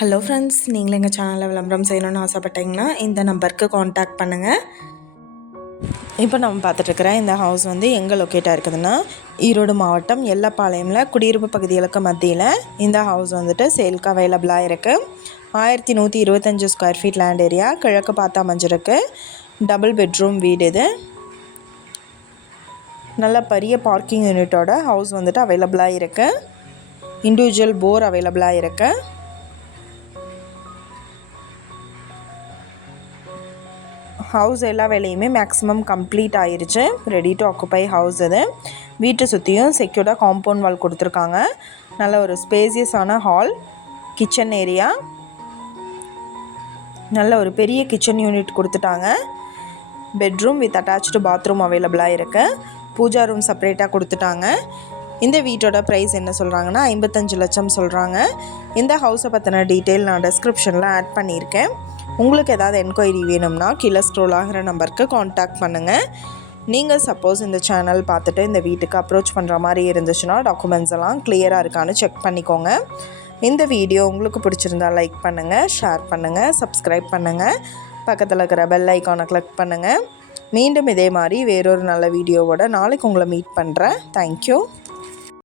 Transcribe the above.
Hello friends, நீங்களும் எங்கள் சேனலில் விளம்பரம் செய்யணும்னு ஆசைப்பட்டீங்கன்னா இந்த நம்பருக்கு காண்டாக்ட் பண்ணுங்கள். இப்போ நம்ம பார்த்துட்ருக்குற இந்த ஹவுஸ் வந்து எங்கே லொக்கேட்டாக இருக்குதுன்னா, ஈரோடு மாவட்டம் எல்லப்பாளையமில் குடியிருப்பு பகுதிகளுக்கு மத்தியில் இந்த ஹவுஸ் வந்துட்டு சேலுக்கு அவைலபிளாக இருக்குது. 1125 ஸ்கொயர் ஃபீட் லேண்ட் ஏரியா, கிழக்கு பார்த்தா அமைஞ்சிருக்கு. டபுள் பெட்ரூம் வீடு இது. நல்ல பெரிய பார்க்கிங் யூனிட்டோட ஹவுஸ் வந்துட்டு அவைலபிளாக இருக்குது. இண்டிவிஜுவல் போர் அவைலபிளாக இருக்குது. ஹவுஸ் எல்லா வேலையுமே மேக்ஸிமம் கம்ப்ளீட் ஆயிடுச்சு. ரெடி டு ஆக்குப்பை ஹவுஸ் இது. வீட்டை சுற்றியும் செக்யூர்டாக காம்பவுண்ட் வால் கொடுத்துருக்காங்க. நல்ல ஒரு ஸ்பேசியஸான ஹால், கிச்சன் ஏரியா, நல்ல ஒரு பெரிய கிச்சன் யூனிட் கொடுத்துட்டாங்க. பெட்ரூம் வித் அட்டாச்டு பாத்ரூம் அவைலபிளாக இருக்குது. பூஜா ரூம் செப்பரேட்டாக கொடுத்துட்டாங்க. இந்த வீட்டோட ப்ரைஸ் என்ன சொல்கிறாங்கன்னா 55 லட்சம் சொல்கிறாங்க. இந்த ஹவுஸை பற்றின டீட்டெயில் நான் டிஸ்கிரிப்ஷனில் ஆட் பண்ணியிருக்கேன். உங்களுக்கு ஏதாவது என்கொயரி வேணும்னா கீழே ஸ்க்ரோல் ஆகிற நம்பருக்கு காண்டாக்ட் பண்ணுங்கள். நீங்கள் சப்போஸ் இந்த சேனல் பார்த்துட்டு இந்த வீட்டுக்கு அப்ரோச் பண்ணுற மாதிரி இருந்துச்சுன்னா டாக்குமெண்ட்ஸ் எல்லாம் கிளியராக இருக்கான்னு செக் பண்ணிக்கோங்க. இந்த வீடியோ உங்களுக்கு பிடிச்சிருந்தா லைக் பண்ணுங்கள், ஷேர் பண்ணுங்கள், சப்ஸ்கிரைப் பண்ணுங்கள், பக்கத்தில் இருக்கிற பெல் ஐக்கானை கிளிக் பண்ணுங்கள். மீண்டும் இதே மாதிரி வேறொரு நல்ல வீடியோவோட நாளைக்கு உங்களை மீட் பண்ணுறேன். தேங்க்யூ.